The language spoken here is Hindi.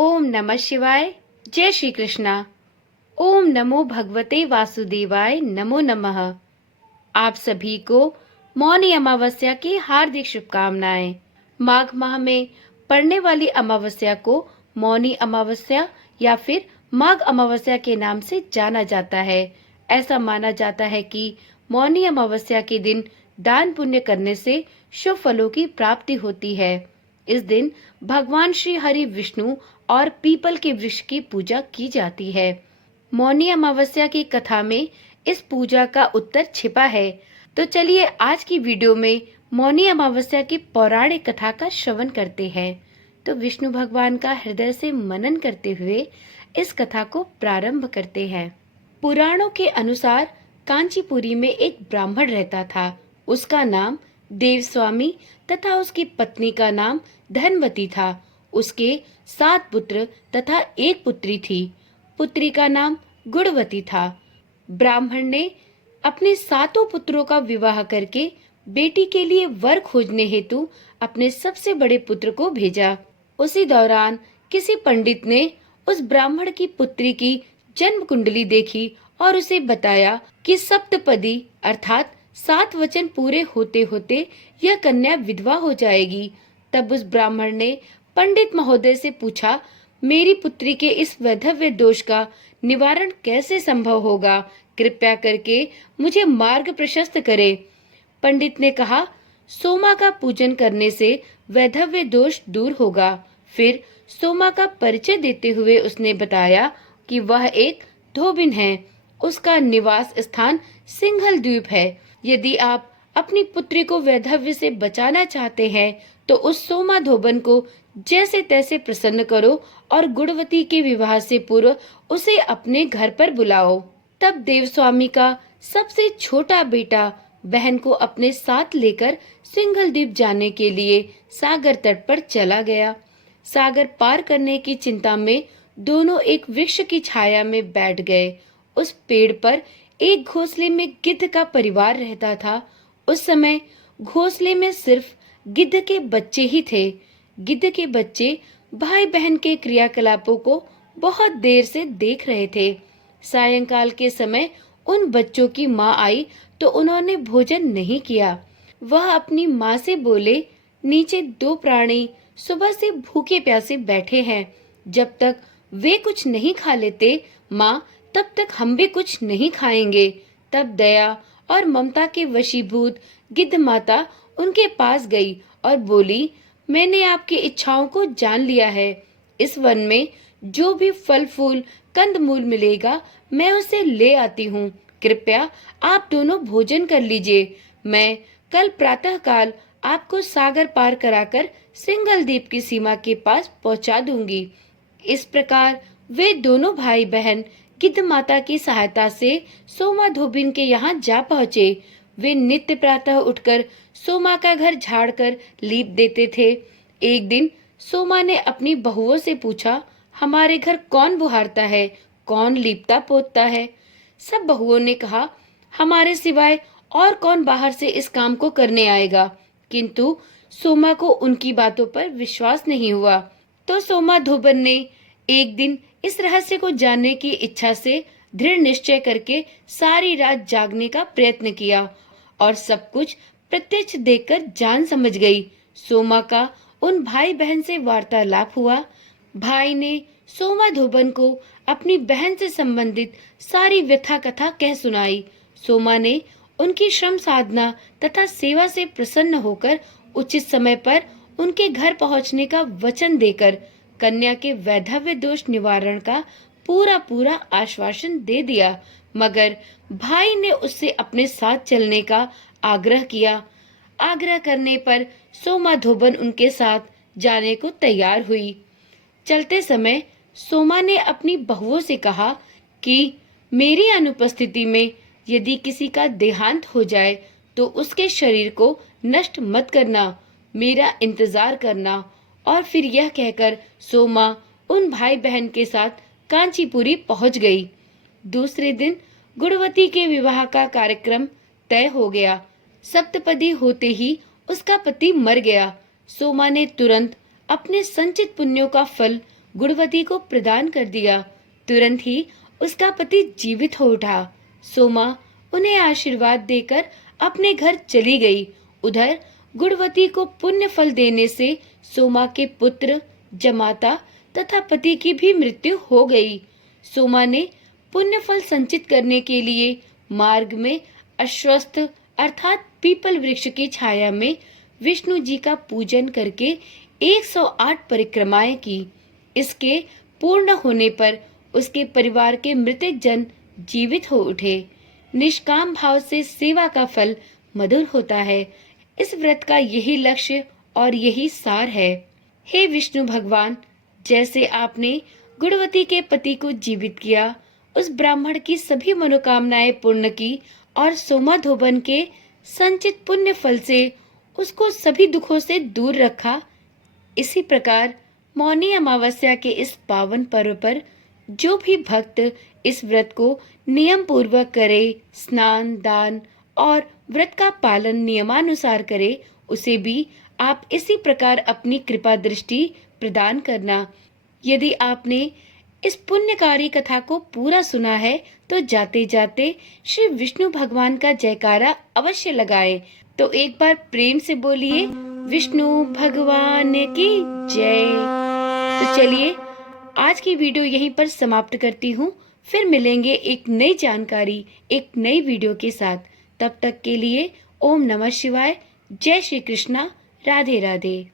ओम नमः शिवाय। जय श्री कृष्णा। ओम नमो भगवते वासुदेवाय नमो नमः। आप सभी को मौनी अमावस्या की हार्दिक शुभकामनाएं। माघ माह में पड़ने वाली अमावस्या को मौनी अमावस्या या फिर माघ अमावस्या के नाम से जाना जाता है। ऐसा माना जाता है कि मौनी अमावस्या के दिन दान पुण्य करने से शुभ फलों की प्राप्ति होती है। इस दिन भगवान श्री हरि विष्णु और पीपल के वृक्ष की पूजा की जाती है। मौनी अमावस्या की कथा में इस पूजा का उत्तर छिपा है। तो चलिए आज की वीडियो में मौनी अमावस्या की पौराणिक कथा का श्रवण करते हैं। तो विष्णु भगवान का हृदय से मनन करते हुए इस कथा को प्रारंभ करते हैं। पुराणों के अनुसार कांचीपुरी में एक ब्राह्मण रहता था। उसका नाम देवस्वामी तथा उसकी पत्नी का नाम धनवती था। उसके 7 पुत्र तथा 1 पुत्री थी। पुत्री का नाम गुणवती था। ब्राह्मण ने अपने 7 पुत्रों का विवाह करके बेटी के लिए वर खोजने हेतु अपने सबसे बड़े पुत्र को भेजा। उसी दौरान किसी पंडित ने उस ब्राह्मण की पुत्री की जन्म कुंडली देखी और उसे बताया कि सप्तपदी अर्थात 7 वचन पूरे होते होते यह कन्या विधवा हो जाएगी। तब उस ब्राह्मण ने पंडित महोदय से पूछा, मेरी पुत्री के इस वैधव्य दोष का निवारण कैसे संभव होगा? कृपया करके मुझे मार्ग प्रशस्त करे। पंडित ने कहा, सोमा का पूजन करने से वैधव्य दोष दूर होगा। फिर सोमा का परिचय देते हुए उसने बताया कि वह एक धोबिन है। उसका निवास स्थान सिंघल द्वीप है। यदि आप अपनी पुत्री को वैधव्य से बचाना चाहते हैं तो उस सोमा धोबन को जैसे तैसे प्रसन्न करो और गुणवती के विवाह से पूर्व उसे अपने घर पर बुलाओ। तब देवस्वामी का सबसे छोटा बेटा बहन को अपने साथ लेकर सिंघल द्वीप जाने के लिए सागर तट पर चला गया। सागर पार करने की चिंता में दोनों एक वृक्ष की छाया में बैठ गए। उस पेड़ पर एक घोंसले में गिद्ध का परिवार रहता था। उस समय घोंसले में सिर्फ गिद्ध के बच्चे ही थे। गिद्ध के बच्चे भाई बहन के क्रियाकलापों को बहुत देर से देख रहे थे। सायंकाल के समय उन बच्चों की माँ आई तो उन्होंने भोजन नहीं किया। वह अपनी माँ से बोले, नीचे 2 प्राणी सुबह से भूखे प्यासे बैठे हैं। जब तक वे कुछ नहीं खा लेते माँ, तब तक हम भी कुछ नहीं खाएंगे। तब दया और ममता के वशीभूत गिद्ध माता उनके पास गई और बोली, मैंने आपकी इच्छाओं को जान लिया है। इस वन में जो भी फल फूल कंद मूल मिलेगा मैं उसे ले आती हूँ। कृपया आप दोनों भोजन कर लीजिए। मैं कल प्रातः काल आपको सागर पार कराकर सिंघल द्वीप की सीमा के पास पहुँचा दूंगी। इस प्रकार वे दोनों भाई बहन गिद्ध माता की सहायता से सोमा धोबिन के यहाँ जा पहुँचे। वे नित्य प्रातः उठकर सोमा का घर झाड़कर लीप देते थे। एक दिन सोमा ने अपनी बहुओं से पूछा, हमारे घर कौन बुहारता है, कौन लीपता पोतता है? सब बहुओं ने कहा, हमारे सिवाय और कौन बाहर से इस काम को करने आएगा। किंतु सोमा को उनकी बातों पर विश्वास नहीं हुआ। तो सोमा धोबन ने एक दिन इस रहस्य को जानने की इच्छा से दृढ़ निश्चय करके सारी रात जागने का प्रयत्न किया और सब कुछ प्रत्यक्ष देखकर जान समझ गई। सोमा का उन भाई बहन से वार्तालाप हुआ। भाई ने सोमा धोबन को अपनी बहन से संबंधित सारी व्यथा कथा कह सुनाई। सोमा ने उनकी श्रम साधना तथा सेवा से प्रसन्न होकर उचित समय पर उनके घर पहुंचने का वचन देकर कन्या के वैधव्य दोष निवारण का पूरा आश्वासन दे दिया। मगर भाई ने उससे अपने साथ चलने का आग्रह किया। आग्रह करने पर सोमा धोबन उनके साथ जाने को तैयार हुई। चलते समय सोमा ने अपनी बहुओं से कहा कि मेरी अनुपस्थिति में यदि किसी का देहांत हो जाए तो उसके शरीर को नष्ट मत करना, मेरा इंतजार करना। और फिर यह कहकर सोमा उन भाई बहन के साथ कांचीपुरी पहुंच गई। दूसरे दिन गुणवती के विवाह का कार्यक्रम तय हो गया। सप्तपदी होते ही उसका पति मर गया। सोमा ने तुरंत अपने संचित पुण्यों का फल गुणवती को प्रदान कर दिया। तुरंत ही उसका पति जीवित हो उठा। सोमा उन्हें आशीर्वाद देकर अपने घर चली गई। उधर गुणवती को पुण्य फल देने से सोमा के पुत्र, जमाता तथा पति की भी मृत्यु हो गई। सोमा ने पुण्य फल संचित करने के लिए मार्ग में अश्वत्थ अर्थात पीपल वृक्ष की छाया में विष्णु जी का पूजन करके 108 परिक्रमाएं की। इसके पूर्ण होने पर उसके परिवार के मृतक जन जीवित हो उठे। निष्काम भाव से सेवा का फल मधुर होता है। इस व्रत का यही लक्ष्य और यही सार है। हे विष्णु भगवान, जैसे आपने गुणवती के पति को जीवित किया, उस ब्राह्मण की सभी मनोकामनाएं पूर्ण की और सोमा धोबन के संचित पुण्य फल से उसको सभी दुखों से दूर रखा, इसी प्रकार मौनी अमावस्या के इस पावन पर्व पर जो भी भक्त इस व्रत को नियम पूर्वक करे, स्नान, दान और व्रत का पालन नियमानुसार करे, उसे भी आप इसी प्रकार अपनी कृपा दृष्टि प्रदान करना। यदि आपने इस पुण्यकारी कथा को पूरा सुना है तो जाते जाते श्री विष्णु भगवान का जयकारा अवश्य लगाएं। तो एक बार प्रेम से बोलिए, विष्णु भगवान की जय। तो चलिए आज की वीडियो यहीं पर समाप्त करती हूँ। फिर मिलेंगे एक नई जानकारी, एक नई वीडियो के साथ। तब तक के लिए ओम नमः शिवाय, जय श्री कृष्णा, राधे राधे।